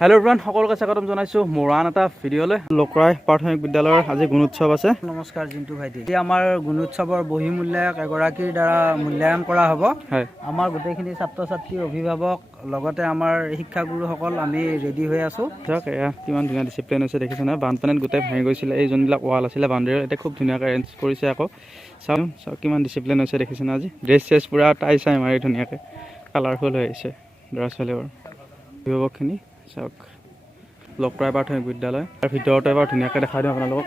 Hello' friend সকলোকে স্বাগতম জনাইছোঁ মোৰ আন এটা ভিডিঅ'লৈ। লকৰাই প্ৰাথমিক বিদ্যালয়ৰ আজি গুণোৎসৱ আছে। নমস্কাৰ জিন্তু ভাইটি। এতিয়া আমাৰ গুণোৎসৱৰ বহি মূল্যায়ক এগৰাকীৰ দ্বাৰা মূল্যায়ন কৰা হ'ব। হয়। আমাৰ গোটেইখিনি ছাত্ৰ ছাত্ৰী অভিভাৱক লগতে আমাৰ শিক্ষাগুৰুসকল আমি ৰেডি হৈ আছোঁ। চাওক এয়া কিমান ধুনীয়া ডিচিপ্লিন হৈছে দেখিছে নহয়? বানপানীত গোটেই ভাঙি গৈছিলে। এই যোনবিলাক ৱাল আছিলে বাউণ্ডেৰীৰ এতিয়া খুব ধুনীয়াকৈ এৰেঞ্জ কৰিছে আকৌ। চাওক চাওক কিমান ডিচিপ্লিন হৈছে দেখিছে ন আজি? ড্ৰেছ চেছ পূৰা টাই চাই মাৰি ধুনীয়াকৈ কালাৰফুল হৈ আহিছে। ল'ৰা ছোৱালীবোৰ অভিভাৱকখিনি চাওক। লকৰাই প্ৰাথমিক বিদ্যালয়। তাৰ ভিতৰতো এবাৰ ধুনীয়াকৈ দেখাই দিওঁ আপোনালোকক।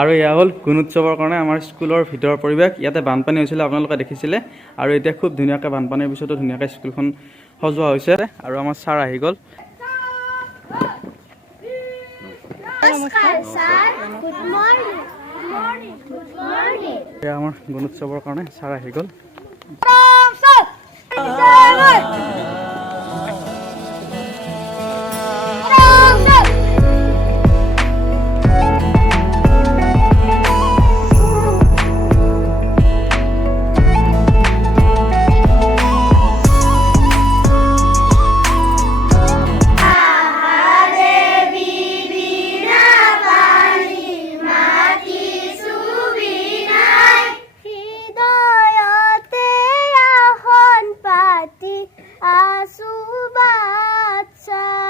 আৰু এয়া হ'ল গুণোৎসৱৰ কাৰণে আমাৰ স্কুলৰ ভিতৰৰ পৰিৱেশ। ইয়াতে বানপানী হৈছিলে আপোনালোকে দেখিছিলে। আৰু এতিয়া খুব ধুনীয়াকৈ বানপানীৰ পিছতো ধুনীয়াকৈ স্কুলখন সজোৱা হৈছে। আৰু আমাৰ ছাৰ আহি গ'ল। এয়া আমাৰ গুণোৎসৱৰ কাৰণে ছাৰ আহি গ'ল। আছো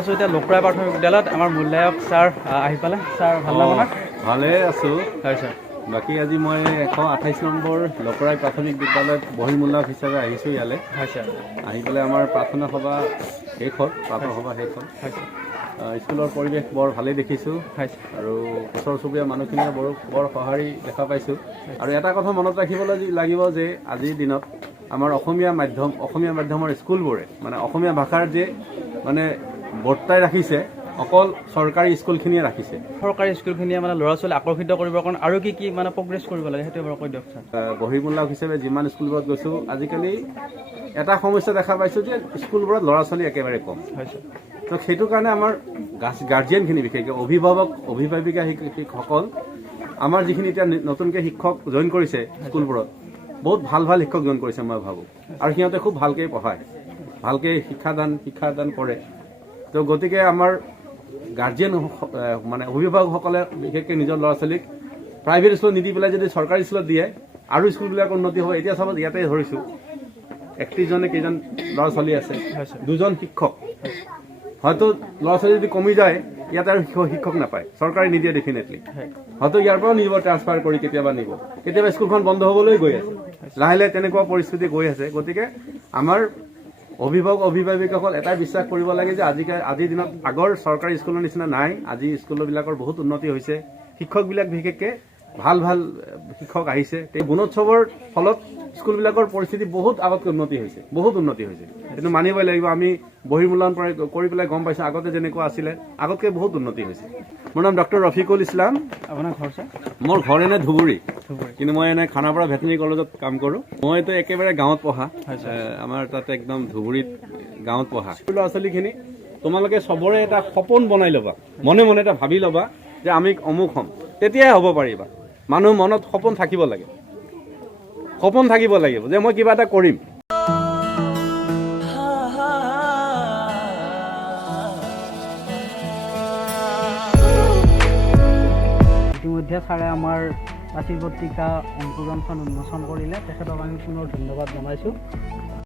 আছোঁ এতিয়া লকৰাই প্ৰাথমিক বিদ্যালয়ত আমাৰ মূল্যায়ক ছাৰ আহ, পালে। ছাৰ ভাল লাগে আপোনাৰ ভালে আছোঁ। হয় ছাৰ। বাকী আজি মই এশ আঠাইছ নম্বৰ লকৰাই প্ৰাথমিক বিদ্যালয়ত বহিমূল্যক হিচাপে আহিছোঁ ইয়ালৈ। হয় ছাৰ। আহি পেলাই আমাৰ প্ৰাৰ্থনা সভা শেষ হ'ল প্ৰাৰ্থনা সভা শেষ হ'ল। হয় ছাৰ। আহ, স্কুলৰ পৰিৱেশ বৰ ভালেই দেখিছোঁ। আৰু ওচৰ চুবুৰীয়া মানুহখিনিয়ে বৰ বৰ সঁহাৰি দেখা পাইছোঁ। আৰু এটা কথা মনত ৰাখিবলৈ লাগিব যে আজিৰ দিনত আমাৰ অসমীয়া মাধ্যম অসমীয়া মাধ্যমৰ স্কুলবোৰে মানে অসমীয়া ভাষাৰ যে মানে বৰ্তাই ৰাখিছে অকল চৰকাৰী স্কুলখিনিয়ে ৰাখিছে। চৰকাৰী স্কুলখিনিয়ে মানে ল'ৰা ছোৱালী আকৰ্ষিত কৰিবৰ কাৰণে আৰু কি কি মানে প্ৰগ্ৰেছ কৰিব লাগে সেইটো এবাৰ কৈ দিয়ক ছাৰ। আহ, হিচাপে যিমান স্কুলবোৰত গৈছোঁ আজিকালি এটা সমস্যা দেখা পাইছোঁ যে স্কুলবোৰত ল'ৰা ছোৱালী একেবাৰে কম। হয় তো সেইটো কাৰণে আমাৰ গাৰ্জিয়ানখিনি বিশেষকৈ অভিভাৱক অভিভাৱিকা শিক- শিক্ষকসকল আমাৰ যিখিনি এতিয়া নতুনকৈ শিক্ষক জইন কৰিছে স্কুলবোৰত বহুত ভালো ভালো শিক্ষক জইন কৰিছে মই ভাবোঁ। আৰু সিহঁতে খুব ভালকৈ পঢ়ায় ভালকৈ শিক্ষাদান শিক্ষাদান কৰে। তো গতিকে আমাৰ এ, মানে অভিভাৱকসকলে বিশেষকৈ নিজৰ ল'ৰা ছোৱালীক প্ৰাইভেট স্কুলত নিদি পেলাই যদি চৰকাৰী স্কুলত দিয়ে আৰু স্কুলবিলাক উন্নতি হ'ব এতিয়া চাব ইয়াতে ধৰিছোঁ একত্ৰিছজনে কেইজন ল'ৰা ছোৱালী আছে দুজন শিক্ষক। হয়তো ল'ৰা ছোৱালী যদি কমি যায় ইয়াত আৰু শিক্ষক- শিক্ষক নাপায় চৰকাৰে নিদিয়ে ডেফিনেটলি হয়তো ইয়াৰ পৰাও নিব ট্ৰান্সফাৰ কৰি কেতিয়াবা নিব। কেতিয়াবা স্কুলখন বন্ধ হ'বলৈ গৈ আছে। লাহে লাহে তেনেকুৱা পৰিস্থিতি গৈ আছে। গতিকে আমাৰ অভিভাৱক, অভিভাৱিকাসকল এটাই বিশ্বাস কৰিব লাগে যে আজিকালি, আজিৰ দিনত আগৰ চৰকাৰী স্কুলৰ নিচিনা নাই। আজি স্কুলবিলাকৰ বহুত উন্নতি হৈছে। শিক্ষকবিলাক বিশেষকৈ ভালো ভালো শিক্ষক আহিছে। এই গুণোৎসৱৰ ফলত স্কুলবিলাকৰ পৰিস্থিতি বহুত আগতকৈ উন্নতি হৈছে। বহুত উন্নতি হৈছে। কিন্তু মানিবই লাগিব। আমি বহিৰ্মূল্যায়ন কৰি- কৰি পেলাই গম পাইছোঁ আগতে যেনেকুৱা আছিলে আগতকৈ বহুত উন্নতি হৈছে। মোৰ নাম ডক্টৰ ৰফিকুল ইছলাম। আপোনাৰ ঘৰ ছাৰ? মোৰ ঘৰ এনে ধুবুৰী। কিন্তু মই এনে খানাপাৰা ভেটেনেৰী কলেজত কাম কৰোঁ। মইতো একেবাৰে গাঁৱত পঢ়া। আমাৰ তাতে একদম ধুবুৰীত গাঁৱত পঢ়া। ল'ৰা ছোৱালীখিনি তোমালোকে চবৰে এটা সপোন বনাই ল'বা। মনে মনে এটা ভাবি ল'বা যে আমি অমুক হ'ম। তেতিয়াই হ'ব পাৰিবা। মানুহ মনত সপোন থাকিব লাগে। সপোন থাকিব লাগিব যে মই কিবা এটা কৰিম। ইতিমধ্যে ছাৰে আমাৰ পাচিৰ পত্ৰিকা অংকুৰণখন উন্মোচন কৰিলে। তেখেতক আমি পুনৰ ধন্যবাদ জনাইছোঁ।